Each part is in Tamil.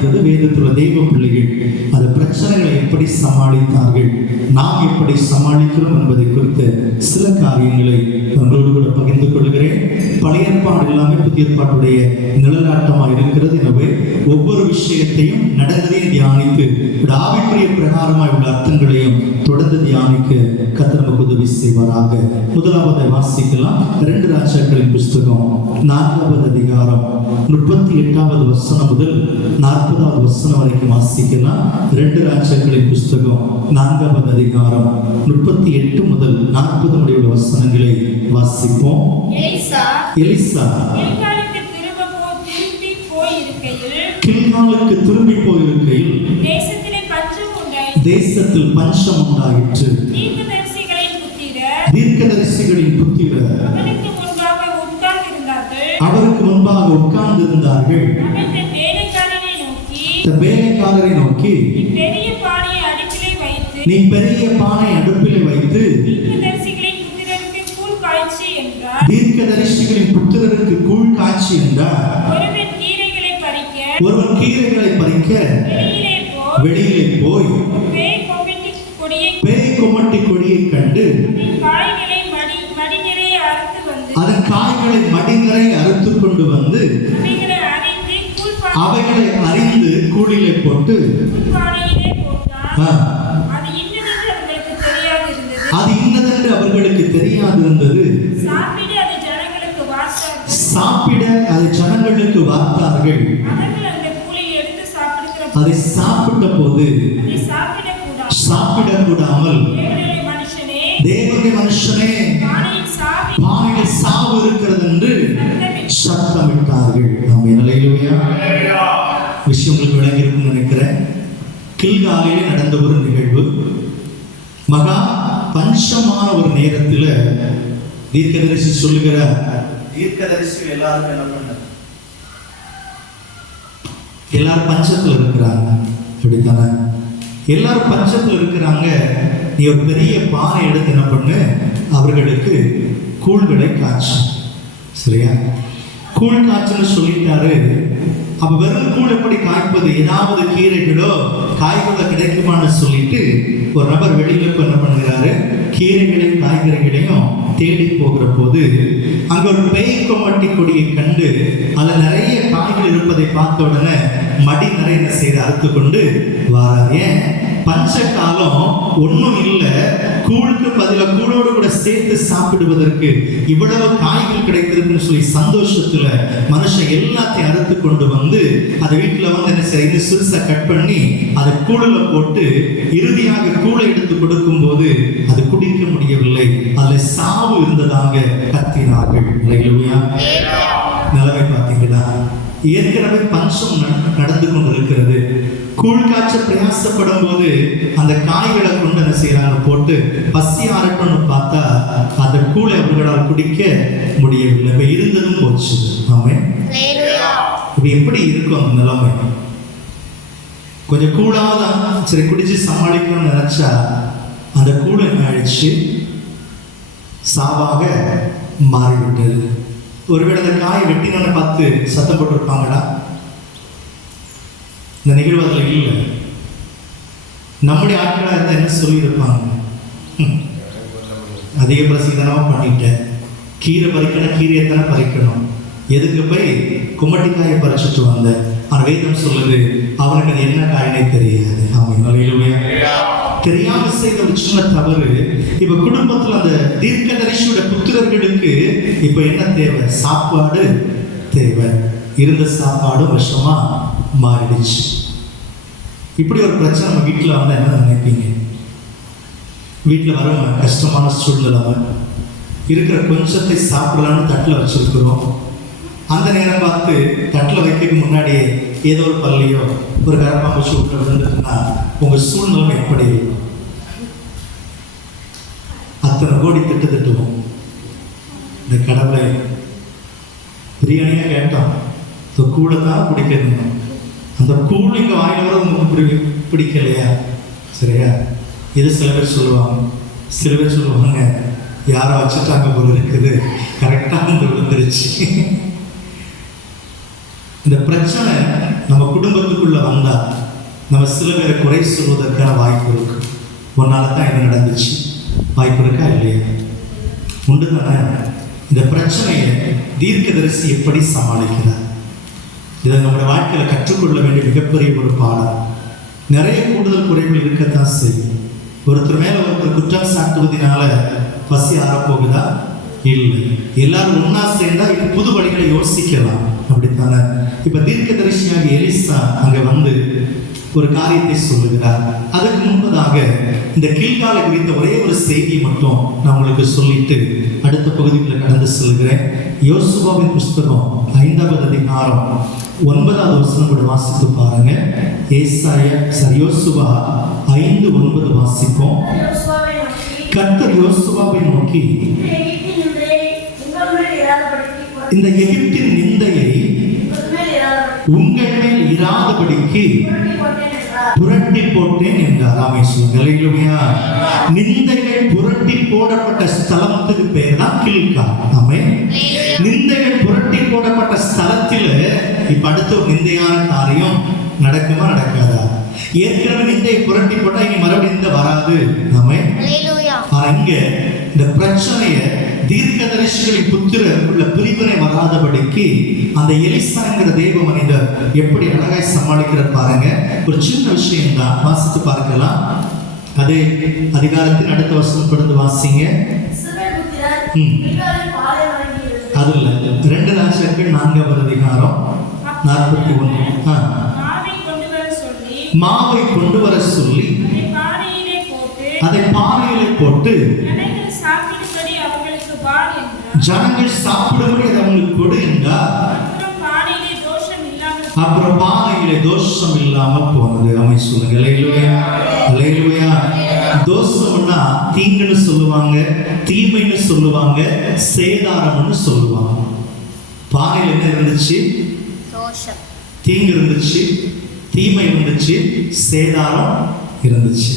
சமாளித்தது வேதத்தில் தெய்வ பிள்ளைகள் அந்த பிரச்சனைகளை எப்படி சமாளித்தார்கள், நாம் எப்படி சமாளிக்கிறோம் என்பதை குறித்த சில காரியங்களை உங்களோடு கூட பகிர்ந்து கொள்கிறேன். பழைய ஏற்பாடு எல்லாமே புதிய ஏற்பாட்டுடைய நிழலாட்டமாக இருக்கிறது. எனவே ஒவ்வொரு விஷயத்தையும் நடந்ததை தியானித்து ஆவிக்குரிய பிரகாரமாக உள்ள அர்த்தங்களையும் தொடர்ந்து தியானிக்க கர்த்தர் நமக்கு உதவி செய்வாராக. முதலாவதை வாசிக்கலாம். 2 ராஜாக்களின் புஸ்தகம் 4வது அதிகாரம் 38வது வசனம் முதல் 40வது வசனம் வரைக்கும் வாசிக்கலாம். 2 ராஜாக்களின் புஸ்தகம் 4வது அதிகாரம் 38 முதல் 40 முடிவுள்ள வசனங்களை வாசிப்போம். எலிசா கில்காலுக்கு திரும்பி போயிருக்கையில் தேசத்தில் பஞ்சம் உண்டாயிற்று. தீர்க்கதரிசிகளின் புத்திரர் அவருக்கு முன்பாக உட்கார்ந்திருந்தார்கள். வேலைக்காரரை நோக்கி, நீ பெரிய பானை அடுப்பிலே வைத்து தீர்க்கதரிசிகளின் புத்திரருக்கு கூழ் காய்ச்சி என்றார். ஒருவன் கீரைகளை பறிக்க வெளியிலே போய் பேய் கொமட்டி கொடியை கண்டு அதன் காய்களை மடிநரை அறுத்து கொண்டு வந்து அவைகளை அறிந்து கூழிலே போட்டு அது இன்னதென்று அவர்களுக்கு தெரியாதிருந்தது. சாப்பிட அதை ஜனங்களுக்கு வார்த்தார்கள். அதை சாப்பிட்ட போது சாப்பிடக்கூடாமல் தேவனுடைய மனுஷனே பானையில் சாவு இருக்கிறது என்று சத்தமிட்டார்கள். விஷயம் உங்களுக்கு விளங்கி இருக்குன்னு நினைக்கிறேன். கில்காலிலே நடந்த ஒரு நிகழ்வு. மகா பஞ்சமான ஒரு நேரத்தில் தீர்க்கதரிசி சொல்லுகிற தீர்க்கதரிசி எல்லாரும் என்ன பண்ண, எல்லாரும் பஞ்சத்தில் இருக்கிறாங்க. அப்படித்தானே? எல்லாரும் பஞ்சத்தில் இருக்கிறாங்க. நீ ஒரு பெரிய பானை எடுத்து என்ன பண்ணு, அவர்களுக்கு கூழ்களை காய்ச்சு. சரியா? கூழ் காய்ச்சுன்னு சொல்லிட்டாரு. அப்ப வெறும் கூழ் எப்படி காய்ப்பது? ஏதாவது கீரைகளோ காய்களோ கிடைக்குமான்னு சொல்லிட்டு ஒரு நபர் வெளியில என்ன பண்ணுகிறாரு, கீரைகளையும் காய்கறிகளையும் தேடி போகிற போது அங்க ஒரு பேய் கொமட்டி கொடியை கண்டு அதுல நிறைய காய்கள் இருப்பதை பார்த்த உடனே மடி நிறைய என்ன செய்து அறுத்து கொண்டு வாராரு. ஏன்? பஞ்ச காலம் ஒன்றும் இல்லை, கூழுக்கு பதிலாக கூழோடு கூட சேர்த்து சாப்பிடுவதற்கு இவ்வளவு காய்கள் கிடைத்திருக்குன்னு சொல்லி சந்தோஷத்துல மனுஷன் எல்லாத்தையும் அறுத்து கொண்டு வந்து அதை வீட்டுல வந்து என்ன செய்து சிறுசா கட் பண்ணி அதை கூழுல போட்டு இறுதியாக கூழை எடுத்து கொடுக்கும் போது அது குடிக்க முடியவில்லை, அதுல சாவு இருந்ததாக கத்தினார்கள். நிலைமை பார்த்தீங்களா? ஏற்கனவே பஞ்சம் நடந்து கொண்டிருக்கிறது. கூழ் காய்ச்ச பிரயாசப்படும் போது அந்த காய்களை கொண்டு என்ன செய்யறாங்க, போட்டு பசி ஆரட்டம்னு பார்த்தா அந்த கூழை அவர்களால் குடிக்க முடியவில்லை. இப்ப இருந்ததும் போச்சு. ஆமே. இப்ப எப்படி இருக்கும் அந்த நிலைமை? கொஞ்சம் கூழாவதான் சரி குடிச்சு சமாளிக்கணும்னு நினைச்சா அந்த கூழ் என்ன ஆயிடுச்சு, சாவாக மாறிவிட்டது. ஒருவேளை அந்த காயை வெட்டினு பார்த்து சத்தம் போட்டிருப்பாங்களா? இந்த நிகழ்வு அதில் இல்லை. நம்முடைய ஆட்களாக இருந்தால் என்ன சொல்லியிருப்பாங்க? அதிக பிரசித்தனமாக பண்ணிட்டேன், கீரை பறிக்கணும், கீரையை தானே பறிக்கணும், எதுக்கு போய் கும்மட்டிக்காயை பறிச்சுட்டு வந்தேன். ஆனால் வேதம் சொல்லுது அவனுக்கு அது என்ன காயினே தெரியாது. தெரியாம செய்த ஒரு சின்ன தவறு. இப்ப குடும்பத்துல அந்த தீர்க்கதரிசியோட புத்திரர்களுக்கு இப்ப என்ன தேவை? சாப்பாடு தேவை. இருந்த சாப்பாடு விஷமா மாறிடுச்சு. இப்படி ஒரு பிரச்சனை நம்ம வீட்டுல வந்து என்ன நினைப்பீங்க? வீட்டுல வர கஷ்டமான சூழ்நிலை, இருக்கிற கொஞ்சத்தை சாப்பிடலான்னு தட்டுல வச்சிருக்கிறோம். அந்த நேரம் பார்த்து தட்டில் வைக்கிறதுக்கு முன்னாடியே ஏதோ ஒரு பள்ளியோ ஒரு கரப்பாம்பூச்சி விட்டு விழுந்துட்டுன்னா உங்க சூழ்நிலை எப்படி? அத்தனை கோடி திட்டுவோம். இந்த கடவுளை பிரியாணியா கேட்டோம், இந்த கூழை தான் பிடிக்கணும், அந்த கூழ் இங்கே வாங்கி வர உங்களுக்கு பிடிக்கலையா? சரியா? இது சில பேர் சொல்லுவாங்க. சில பேர் சொல்லுவாங்க யாரை வச்சுட்டாங்க போல இருக்குது, கரெக்டாக வந்து விழுந்துருச்சு. இந்த பிரச்சனை நம்ம குடும்பத்துக்குள்ள வந்தா நம்ம சில பேரை குறை சொல்வதற்கான வாய்ப்பு இருக்கு. ஒன்னால தான் இது நடந்துச்சு, வாய்ப்பு இருக்கா இல்லையா? உண்டு தானே? இந்த பிரச்சனையை தீர்க்கதரிசி எப்படி சமாளிக்கிறார்? இதை நம்முடைய வாழ்க்கையில கற்றுக்கொள்ள வேண்டிய மிகப்பெரிய ஒரு பாடம். நிறைய கூடுதல் குறைகள் இருக்கத்தான் செய்யும். ஒருத்தர் மேல ஒருத்தர் குற்றம் சாட்டுவதனால பசி ஆறப்போகுதா? இல்லை. எல்லாரும் ஒன்னா சேர்ந்தா இது புது வழிகளை யோசிக்கலாம், அப்படித்தானே? இப்ப தீர்க்கதரிசியாக எலிசா அங்க வந்து ஒரு காரியத்தை சொல்லுகிறார். அதுக்கு முன்பதாக இந்த கில்காலை குறித்த ஒரே ஒரு செய்தி மட்டும் நான் உங்களுக்கு சொல்லிட்டு அடுத்த பகுதிக்குள்ள கடந்து செல்கிறேன். யோசுவாவின் புஸ்தகம் 5வது அதிகாரம் 9வது வசனம் கூட வாசித்து பாருங்க. யோசுவா 5:9 வாசிப்போம். கர்த்தர் யோசுவாவை நோக்கி, இந்த எகிப்தின் நிந்தையை உங்கள் மேல் இராதபடிக்கு புரட்டி போட்டேன் என்றார். ராமேஸ்வரம் நிந்தைகள் புரட்டி போடப்பட்ட ஸ்தலத்துக்கு பேர் தான் கில்கால். ஆமென். நிந்தைகள் புரட்டி போடப்பட்ட ஸ்தலத்தில இப்ப அடுத்த ஒரு நிந்தையான காரியம் நடக்குமா நடக்காதா? ஏற்கனவே நிந்தையை புரட்டி போட்டா இனி மறுபடியும் நிந்தை வராது. ஆமென். அங்க இந்த பிரச்சனையை தீர்க்கதரிசிகளின் புத்திரர் உள்ள பிரிவினை வராதபடிக்கு அந்த எலிசா என்கிற தேவ மனிதர் எப்படி அழகாய் சமாளிக்கிறார் பாருங்க. ஒரு சின்ன விஷயம் தான், வாசித்து பார்க்கலாம். அதே அதிகாரத்தின் அடுத்த வசனம் தொடர்ந்து வாசிங்க. அதுல 2 ராஜாக்கள் 4வது அதிகாரம் 41. மாவை கொண்டு வர சொல்லி அதை பானையிலே போட்டு ஜனங்கள் சாப்பிடும்படி அதை அவங்களுக்கு கொடு என்றார். அப்புறம் பானையிலே தோஷம் இல்லாம போனது. அமைச்சு சொல்லுங்க. அல்லேலூயா. தோஷம்னா தீங்குன்னு சொல்லுவாங்க, தீமைன்னு சொல்லுவாங்க, சேதாரம்னு சொல்லுவாங்க. பானையில் என்ன இருந்துச்சு? தீங்கு இருந்துச்சு, தீமை இருந்துச்சு, சேதாரம் இருந்துச்சு.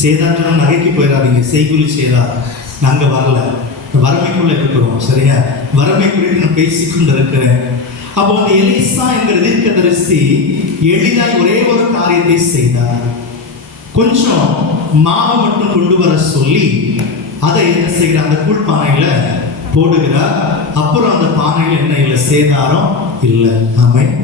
சேதாரம் நகைக்கு போயிடாதீங்க, செய்குலி சேதாரம். நாங்க வரல, வறுமைக்குள்ள இருக்கிறோம். சரியா? வறுமை குறித்து நான் பேசிக்கொண்டு இருக்கிறேன். அப்போ அந்த எலிசா என்கிற தீர்க்கதரிசி எளிதாய் ஒரே ஒரு காரியத்தை செய்தார். கொஞ்சம் மாவு மட்டும் கொண்டு வர சொல்லி அதை என்ன செய்கிறார்? அந்த கூழ் பானையில போடுகிறார். அப்புறம் அந்த பானையில் என்ன இல்லை? சேதாரம் இல்லை. ஆமென்.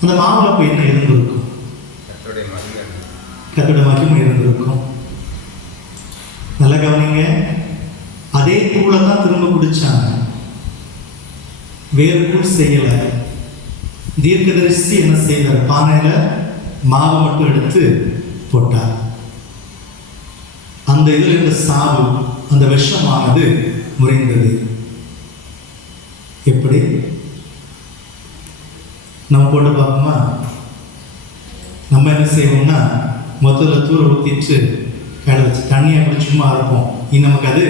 அந்த மாவுல போய் என்ன இருந்திருக்கும்? கர்த்தருடைய மகிமை இருந்திருக்கும். நல்ல கவனிங்க. அதே கூழை தான் திரும்ப குடிச்சாங்க, வேறு கூழ் செய்யல. தீர்க்கதரிசி என்ன செய்தார்? பானையில மாவு மட்டும் எடுத்து போட்டார். அந்த இதில் இருந்த சாவு, அந்த விஷமானது முறிந்தது. எப்படி நம்ம போட்டு பார்ப்போமா? நம்ம என்ன செய்வோம்னா முதல்ல தூர ஊற்றிட்டு கையில் வச்சு தண்ணியை அப்படி சும்மா இருப்போம். இனி நமக்கு அது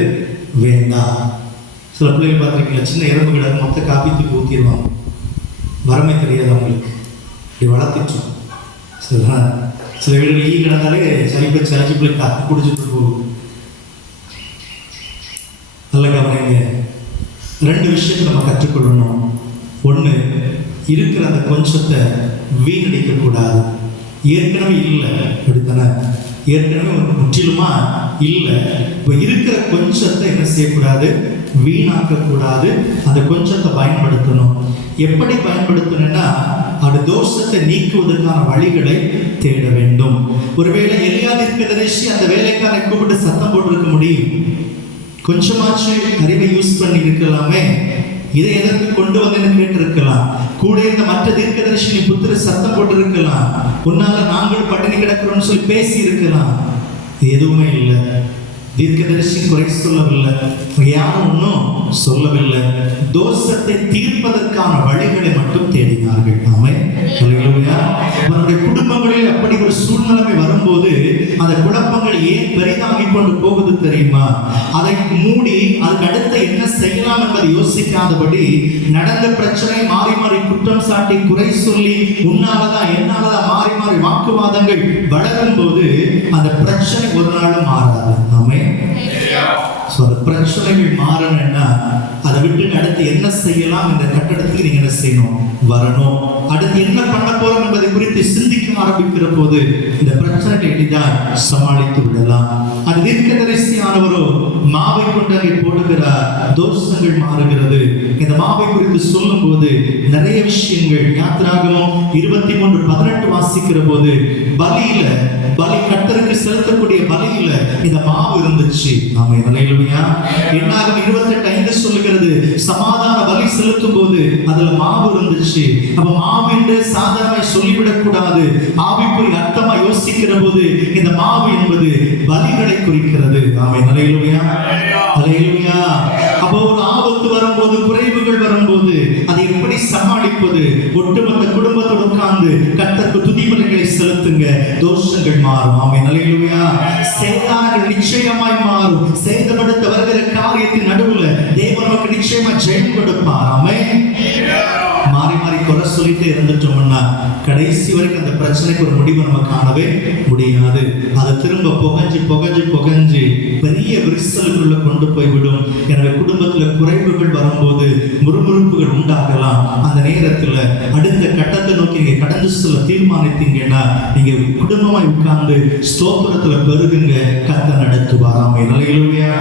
வேண்டாம். சில பிள்ளைகள் பார்த்துருக்கீங்களா, சின்ன எறும்பு கிடக்கு மொத்த காப்பி தூக்கி ஊற்றிடுவாங்க. வறுமை தெரியாது அவங்களுக்கு, இப்படி வளர்த்திட்டோம். சில வீடுகள் ஈ கிடந்தாலே சளிச்சு பிள்ளை காப்பி குடிச்சுட்டு போகும். நல்ல கவனிங்க. 2 விஷயத்தை நம்ம கற்றுக்கொள்ளணும். ஒன்று, இருக்கிற அந்த கொஞ்சத்தை வீணடிக்க கூடாது. ஏற்கனவே இல்லை, அப்படித்தானே? ஏற்கனவே ஒரு முற்றிலுமா இல்லை. இப்போ இருக்கிற கொஞ்சத்தை என்ன செய்யக்கூடாது? வீணாக்க கூடாது. அந்த கொஞ்சத்தை பயன்படுத்தணும். எப்படி பயன்படுத்தணும்னா அது தோஷத்தை நீக்குவதற்கான வழிகளை தேட வேண்டும். ஒருவேளை எலியா தீர்க்கதரிசி அந்த வேலைக்காரை கூப்பிட்டு சத்தம் போட்டிருக்க முடியும். கொஞ்சமாச்சு அறிவை யூஸ் பண்ணி இருக்கலாமே, இதை எதற்கு கொண்டு வந்து கேட்டிருக்கலாம். கூட இருந்த மற்ற தீர்க்கதரிசி புத்திர சத்தம் போட்டு இருக்கலாம். உன்னால நாங்கள் பட்டினி கிடக்கிறோம்னு சொல்லி பேசி இருக்கலாம். எதுவுமே இல்லை. தீர்க்கதரிசி குறை சொல்லவில்லை, யாரும் ஒன்றும் சொல்லவில்லை. தோஷத்தை தீர்ப்பதற்கான வழிகளை மட்டும் தேடினார்கள். ஆமென். அல்லேலூயா. அவருடைய குடும்பங்களில் அப்படி ஒரு சூழ்நிலை வரும்போது அந்த குழப்பங்கள் ஏன் பெரிதாகி கொண்டு போகுது தெரியுமா? அதை மூடி அதுக்கு அடுத்து என்ன செய்யலாம் என்பதை யோசிக்காதபடி நடந்த பிரச்சனை மாறி மாறி குற்றம் சாட்டி குறை சொல்லி உன்னாலதான் என்னாலதான் மாறி மாறி வாக்குவாதங்கள் வளரும் போது அந்த பிரச்சனை ஒரு நாளும் மாறாது. ஆமென். ஸோ அந்த பிரச்சனைகள் மாறணும்னா அதை விட்டு அடுத்து என்ன செய்யலாம், இந்த கட்டடத்துக்கு நீங்க என்ன செய்யணும், வரணும். அடுத்து என்ன பண்ண போறோம் என்பதை குறித்து சிந்திக்க ஆரம்பிக்கிற போது இந்த பிரச்சனைகளை எளிதாக சமாளித்து விடலாம். அது தீர்க்கதரிசியானவரோ மாவை கொண்டு அங்கே போடுகிறார், தோஷங்கள் மாறுகிறது. இந்த மாவை குறித்து சொல்லும் போது நிறைய விஷயங்கள், யாத்திராகமம் 23:18 வாசிக்கிற போது பலி கர்த்தருக்கு செலுத்தக்கூடிய பலியில இந்த மாவு இருந்துச்சு. ஆமென், ஹல்லேலூயா. என்னாகும் 28:5 சொல்லுகிறது, சமாதான பலி செலுத்தும் போது அதுல மாவு இருந்துச்சு. அப்ப மாவு என்று சாதாரண சொல்லிவிடக் கூடாது. ஆவிக்குரிய அர்த்தமா யோசிக்கிற போது இந்த மாவு என்பது பலிகளை குறிக்கிறது. ஆமென், ஹல்லேலூயா, ஹல்லேலூயா. அப்போ ஒரு ஆபத்து வரும்போது, குறைவுகள் வரும்போது அதை எப்படி சமாளிப்பது? ஒட்டுமொத்த குடும்பத்தோடு உட்கார்ந்து கர்த்தருக்கு துதிபலிகளை செலுத்துங்க, தோஷங்கள் மாறும். ஆமென், ஹல்லேலூயா. சேதாரங்கள் நிச்சயமாய் மாறும். சேதப்படுத்த வருகிற காரியத்தின் நடுவுல தேவன் நமக்கு நிச்சயமா ஜெயம் கொடுப்பார். ஆமென். மாறி மாறி குறை சொல்லிட்டே இருந்துட்டோம்னா கடைசி வரைக்கும் அந்த பிரச்சனைக்கு ஒரு முடிவு நம்ம காணவே முடியாது. அதை திரும்ப புகஞ்சு பெரிய விரிசலுக்குள்ள கொண்டு போய்விடும். எனவே குடும்பத்துல குறைவுகள் வரும்போது முறுமுறுப்புகள் உண்டாகலாம். அந்த நேரத்துல அடுத்த கட்டத்தை நோக்கி நீங்க கடந்து செல்ல தீர்மானித்தீங்கன்னா நீங்க குடும்பமாய் உட்கார்ந்து ஸ்தோத்திரத்துல பெருகுங்க, கர்த்தர் நடத்துவார். ஆமென், ஹல்லேலூயா.